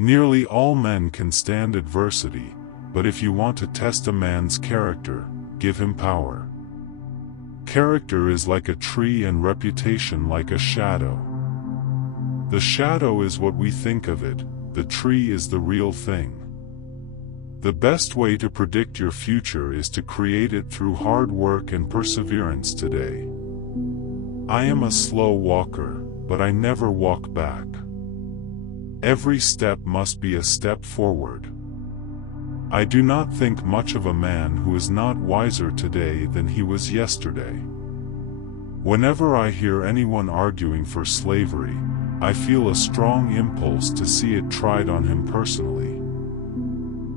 Nearly all men can stand adversity, but if you want to test a man's character, give him power. Character is like a tree and reputation like a shadow. The shadow is what we think of it, the tree is the real thing. The best way to predict your future is to create it through hard work and perseverance today. I am a slow walker, but I never walk back. Every step must be a step forward. I do not think much of a man who is not wiser today than he was yesterday. Whenever I hear anyone arguing for slavery, I feel a strong impulse to see it tried on him personally.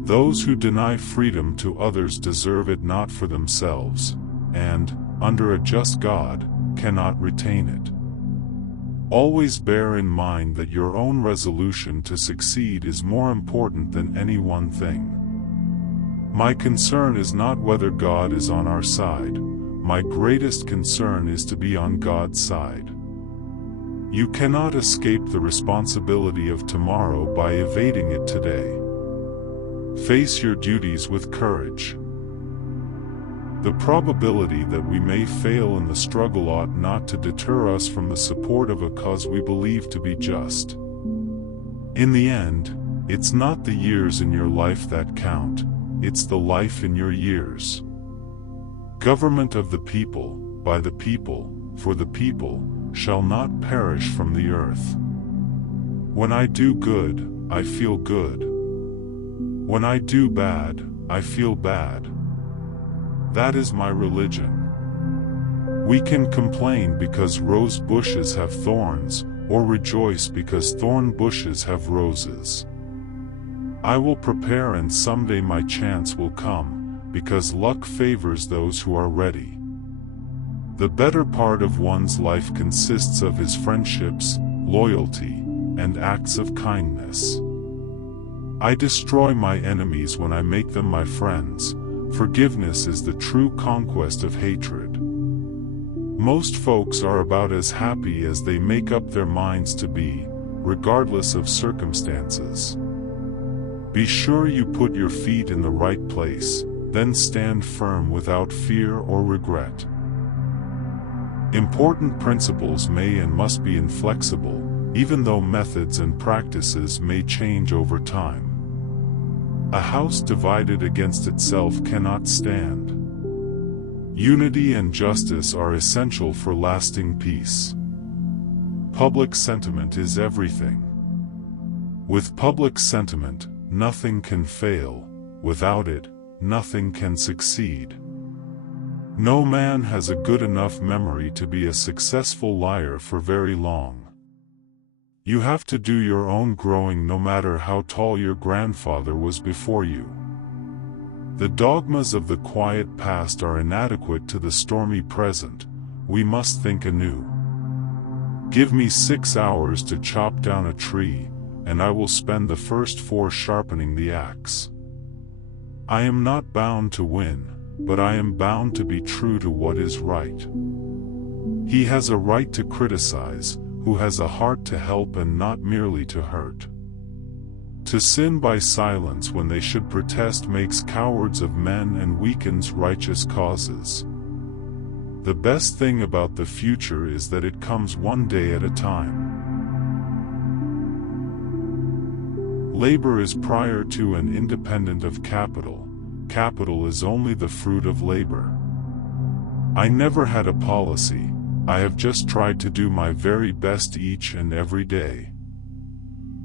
Those who deny freedom to others deserve it not for themselves, and, under a just God, cannot retain it. Always bear in mind that your own resolution to succeed is more important than any one thing. My concern is not whether God is on our side. My greatest concern is to be on God's side. You cannot escape the responsibility of tomorrow by evading it today. Face your duties with courage. The probability that we may fail in the struggle ought not to deter us from the support of a cause we believe to be just. In the end, it's not the years in your life that count, it's the life in your years. Government of the people, by the people, for the people, shall not perish from the earth. When I do good, I feel good. When I do bad, I feel bad. That is my religion. We can complain because rose bushes have thorns, or rejoice because thorn bushes have roses. I will prepare and someday my chance will come, because luck favors those who are ready. The better part of one's life consists of his friendships, loyalty, and acts of kindness. I destroy my enemies when I make them my friends. Forgiveness is the true conquest of hatred. Most folks are about as happy as they make up their minds to be, regardless of circumstances. Be sure you put your feet in the right place, then stand firm without fear or regret. Important principles may and must be inflexible, even though methods and practices may change over time. A house divided against itself cannot stand. Unity and justice are essential for lasting peace. Public sentiment is everything. With public sentiment, nothing can fail. Without it, nothing can succeed. No man has a good enough memory to be a successful liar for very long. You have to do your own growing no matter how tall your grandfather was before you. The dogmas of the quiet past are inadequate to the stormy present. We must think anew. Give me 6 hours to chop down a tree, and I will spend the first 4 sharpening the axe. I am not bound to win, but I am bound to be true to what is right. He has a right to criticize, who has a heart to help and not merely to hurt. To sin by silence when they should protest makes cowards of men and weakens righteous causes. The best thing about the future is that it comes one day at a time. Labor is prior to and independent of capital. Capital is only the fruit of labor. I never had a policy. I have just tried to do my very best each and every day.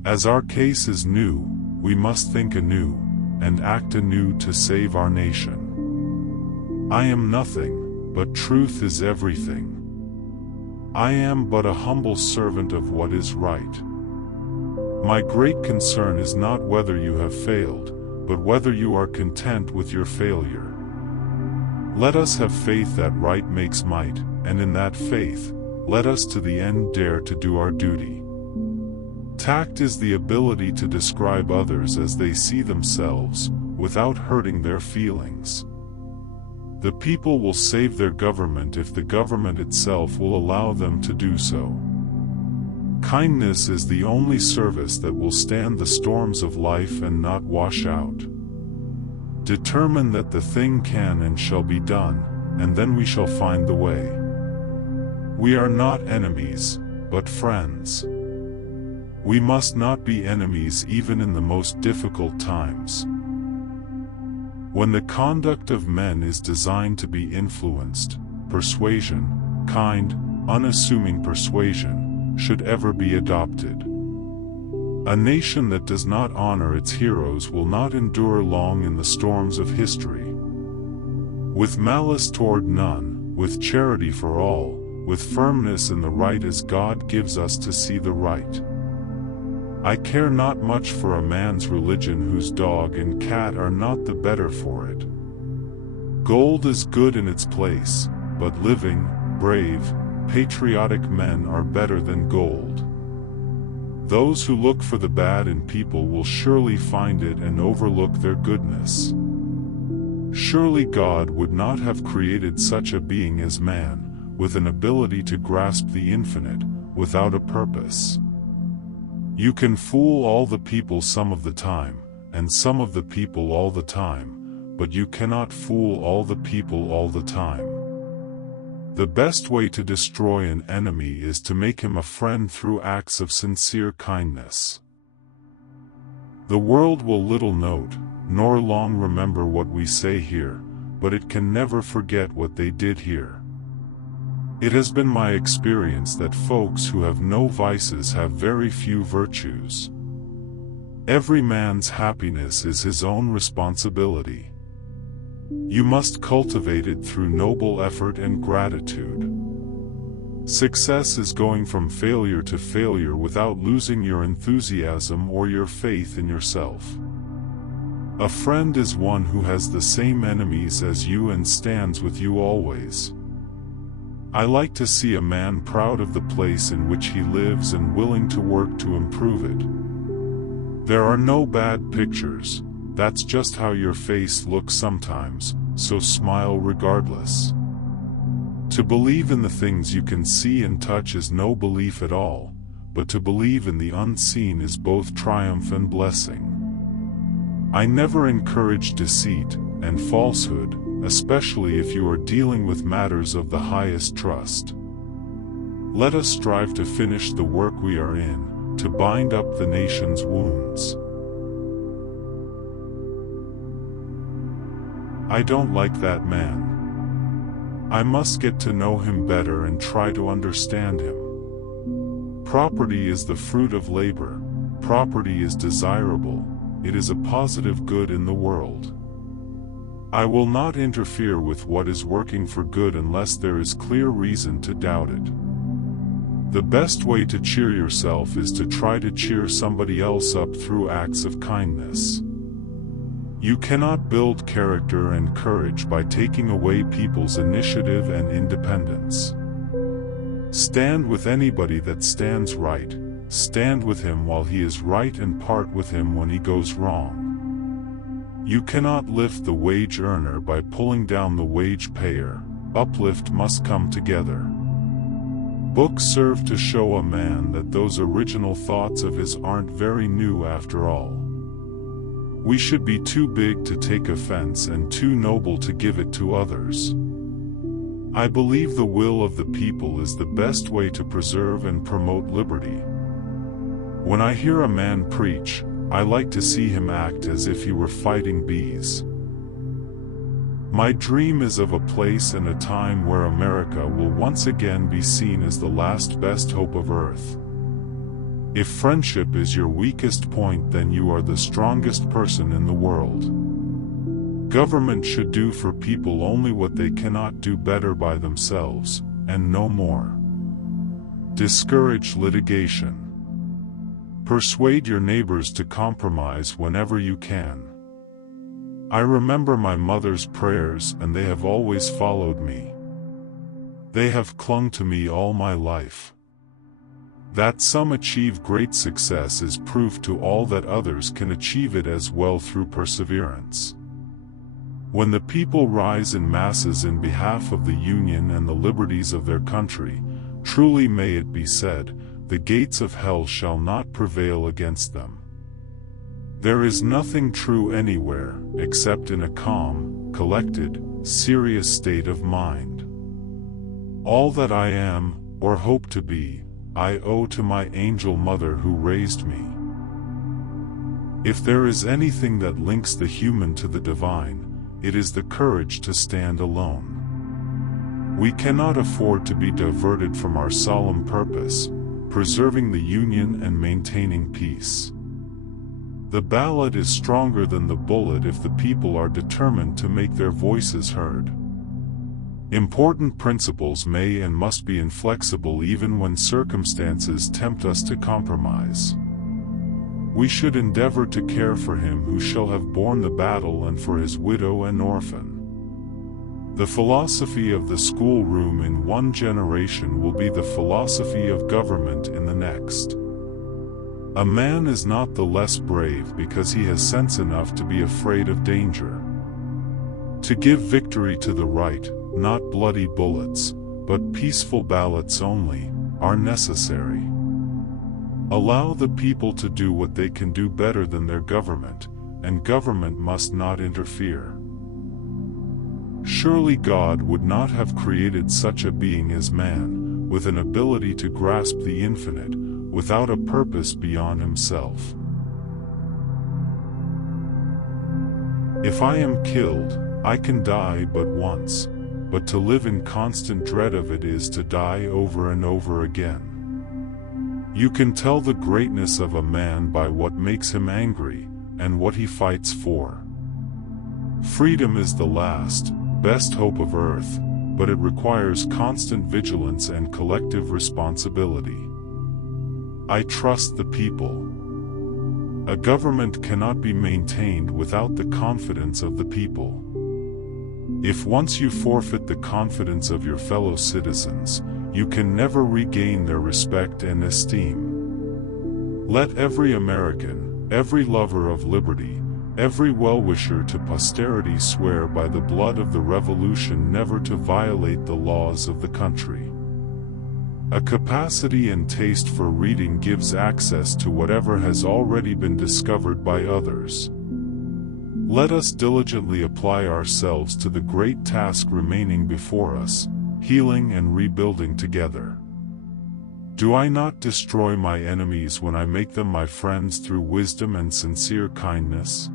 As our case is new, we must think anew, and act anew to save our nation. I am nothing, but truth is everything. I am but a humble servant of what is right. My great concern is not whether you have failed, but whether you are content with your failure. Let us have faith that right makes might, and in that faith, let us to the end dare to do our duty. Tact is the ability to describe others as they see themselves, without hurting their feelings. The people will save their government if the government itself will allow them to do so. Kindness is the only service that will stand the storms of life and not wash out. Determine that the thing can and shall be done, and then we shall find the way. We are not enemies, but friends. We must not be enemies even in the most difficult times. When the conduct of men is designed to be influenced, persuasion, kind, unassuming persuasion, should ever be adopted. A nation that does not honor its heroes will not endure long in the storms of history. With malice toward none, with charity for all, with firmness in the right as God gives us to see the right. I care not much for a man's religion whose dog and cat are not the better for it. Gold is good in its place, but living, brave, patriotic men are better than gold. Those who look for the bad in people will surely find it and overlook their goodness. Surely God would not have created such a being as man, with an ability to grasp the infinite, without a purpose. You can fool all the people some of the time, and some of the people all the time, but you cannot fool all the people all the time. The best way to destroy an enemy is to make him a friend through acts of sincere kindness. The world will little note, nor long remember what we say here, but it can never forget what they did here. It has been my experience that folks who have no vices have very few virtues. Every man's happiness is his own responsibility. You must cultivate it through noble effort and gratitude. Success is going from failure to failure without losing your enthusiasm or your faith in yourself. A friend is one who has the same enemies as you and stands with you always. I like to see a man proud of the place in which he lives and willing to work to improve it. There are no bad pictures, that's just how your face looks sometimes, so smile regardless. To believe in the things you can see and touch is no belief at all, but to believe in the unseen is both triumph and blessing. I never encourage deceit and falsehood, especially if you are dealing with matters of the highest trust. Let us strive to finish the work we are in, to bind up the nation's wounds. I don't like that man. I must get to know him better and try to understand him. Property is the fruit of labor. Property is desirable. It is a positive good in the world. I will not interfere with what is working for good unless there is clear reason to doubt it. The best way to cheer yourself is to try to cheer somebody else up through acts of kindness. You cannot build character and courage by taking away people's initiative and independence. Stand with anybody that stands right, stand with him while he is right and part with him when he goes wrong. You cannot lift the wage earner by pulling down the wage payer. Uplift must come together. Books serve to show a man that those original thoughts of his aren't very new after all. We should be too big to take offense and too noble to give it to others. I believe the will of the people is the best way to preserve and promote liberty. When I hear a man preach, I like to see him act as if he were fighting bees. My dream is of a place and a time where America will once again be seen as the last best hope of earth. If friendship is your weakest point, then you are the strongest person in the world. Government should do for people only what they cannot do better by themselves, and no more. Discourage litigation. Persuade your neighbors to compromise whenever you can. I remember my mother's prayers, and they have always followed me. They have clung to me all my life. That some achieve great success is proof to all that others can achieve it as well through perseverance. When the people rise in masses in behalf of the Union and the liberties of their country, truly may it be said, the gates of hell shall not prevail against them. There is nothing true anywhere, except in a calm, collected, serious state of mind. All that I am, or hope to be, I owe to my angel mother who raised me. If there is anything that links the human to the divine, it is the courage to stand alone. We cannot afford to be diverted from our solemn purpose, preserving the union and maintaining peace. The ballot is stronger than the bullet if the people are determined to make their voices heard. Important principles may and must be inflexible even when circumstances tempt us to compromise. We should endeavor to care for him who shall have borne the battle and for his widow and orphan. The philosophy of the schoolroom in one generation will be the philosophy of government in the next. A man is not the less brave because he has sense enough to be afraid of danger. To give victory to the right, not bloody bullets, but peaceful ballots only, are necessary. Allow the people to do what they can do better than their government, and government must not interfere. Surely God would not have created such a being as man, with an ability to grasp the infinite, without a purpose beyond himself. If I am killed, I can die but once, but to live in constant dread of it is to die over and over again. You can tell the greatness of a man by what makes him angry, and what he fights for. Freedom is the last, best hope of earth, but it requires constant vigilance and collective responsibility. I trust the people. A government cannot be maintained without the confidence of the people. If once you forfeit the confidence of your fellow citizens, you can never regain their respect and esteem. Let every American, every lover of liberty, every well-wisher to posterity swear by the blood of the Revolution never to violate the laws of the country. A capacity and taste for reading gives access to whatever has already been discovered by others. Let us diligently apply ourselves to the great task remaining before us, healing and rebuilding together. Do I not destroy my enemies when I make them my friends through wisdom and sincere kindness?